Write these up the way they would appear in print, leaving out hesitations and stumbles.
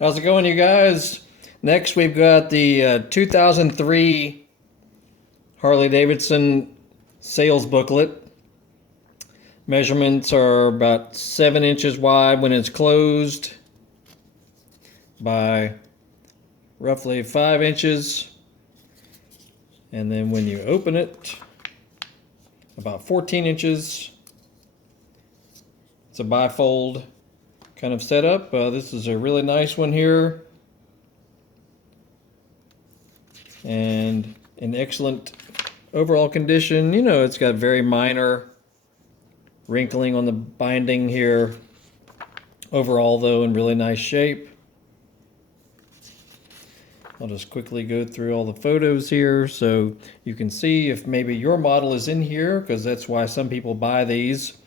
How's it going, you guys? Next, we've got the 2003 Harley Davidson sales booklet. Measurements are about 7 inches wide when it's closed by roughly 5 inches. And then when you open it, about 14 inches. It's a bifold kind of setup. This is a really nice one here. And in excellent overall condition. You know, it's got very minor wrinkling on the binding here. Overall, though, in really nice shape. I'll just quickly go through all the photos here so you can see if maybe your model is in here, because that's why some people buy these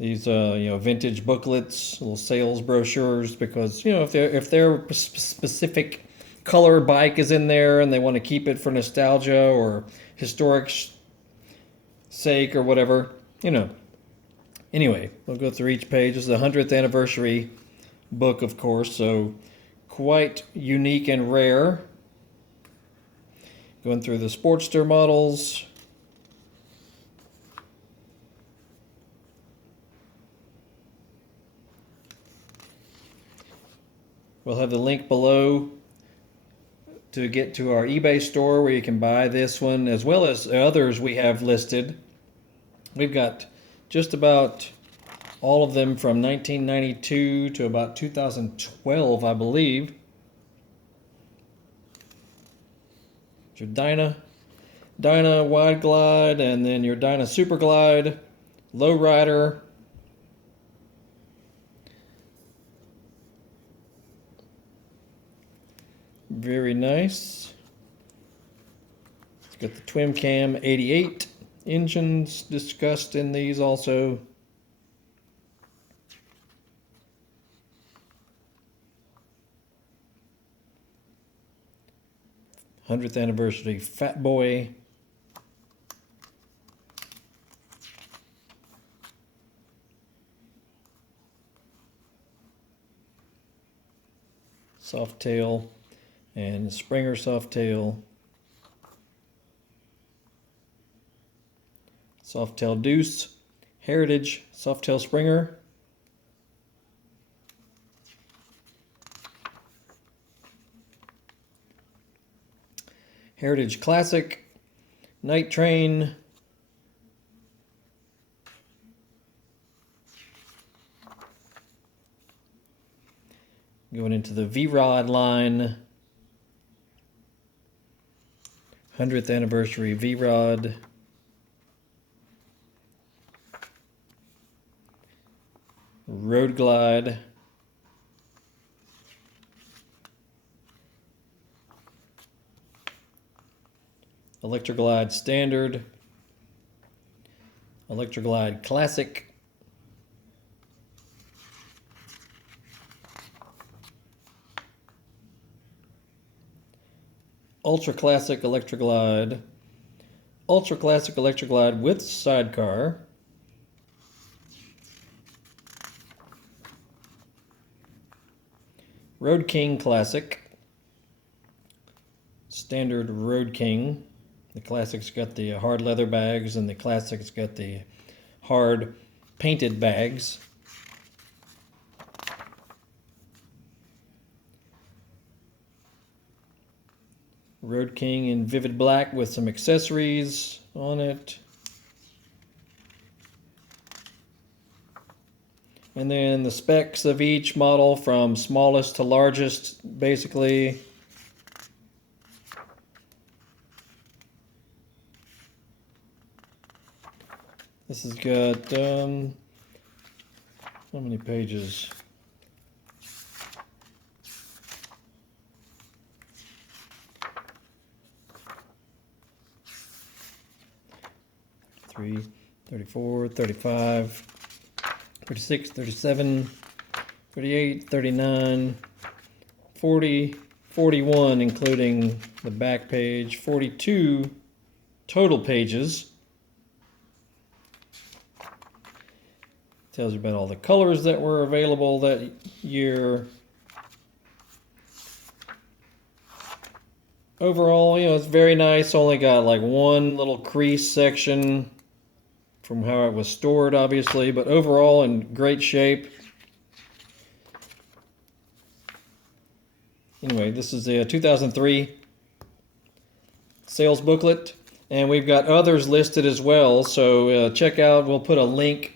vintage booklets, little sales brochures, because if their specific color bike is in there and they want to keep it for nostalgia or historic sake or whatever, Anyway, we'll go through each page. This is the 100th anniversary book, of course, so quite unique and rare. Going through the Sportster models. We'll have the link below to get to our eBay store where you can buy this one as well as others we have listed. We've got just about all of them from 1992 to about 2012, I believe. Your Dyna Wide Glide, and then your Dyna Super Glide, Lowrider, very nice. It's got the Twin Cam 88 engines discussed in these also. '100th anniversary Fat Boy. Softail and Springer Softail. Softail Deuce, Heritage Softail Springer. Heritage Classic, Night Train. Going into the V-Rod line. 100th anniversary V-Rod. Road Glide. Electroglide Standard. Electroglide Classic. Ultra Classic Electroglide. Ultra Classic Electroglide with sidecar. Road King Classic. Standard Road King. The Classic's got the hard leather bags, and the Classic's got the hard painted bags. Road King in vivid black with some accessories on it. And then the specs of each model from smallest to largest, basically. This has got, how many pages? Three, 34, 35, 36, 37, 38, 39, 40, 41, including the back page, 42 total pages. Tells you about all the colors that were available that year. overall, it's very nice. Only got like one little crease section from how it was stored, obviously, but overall in great shape. Anyway, this is a 2003 sales booklet, and we've got others listed as well, so check out. We'll put a link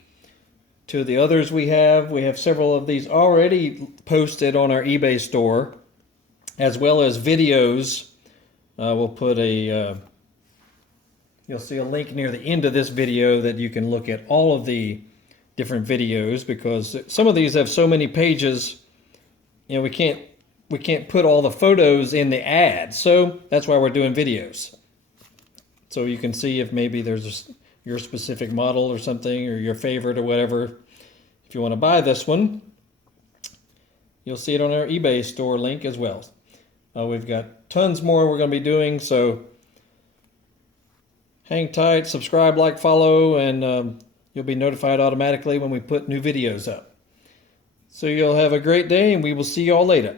to the others we have. We have several of these already posted on our eBay store, as well as videos. We'll put you'll see a link near the end of this video that you can look at all of the different videos, because some of these have so many pages, we can't put all the photos in the ad. So that's why we're doing videos. So you can see if maybe there's your specific model or something, or your favorite or whatever. If you want to buy this one, you'll see it on our eBay store link as well. We've got tons more we're going to be doing, so hang tight, subscribe, like, follow, and you'll be notified automatically when we put new videos up. So you'll have a great day, and we will see you all later.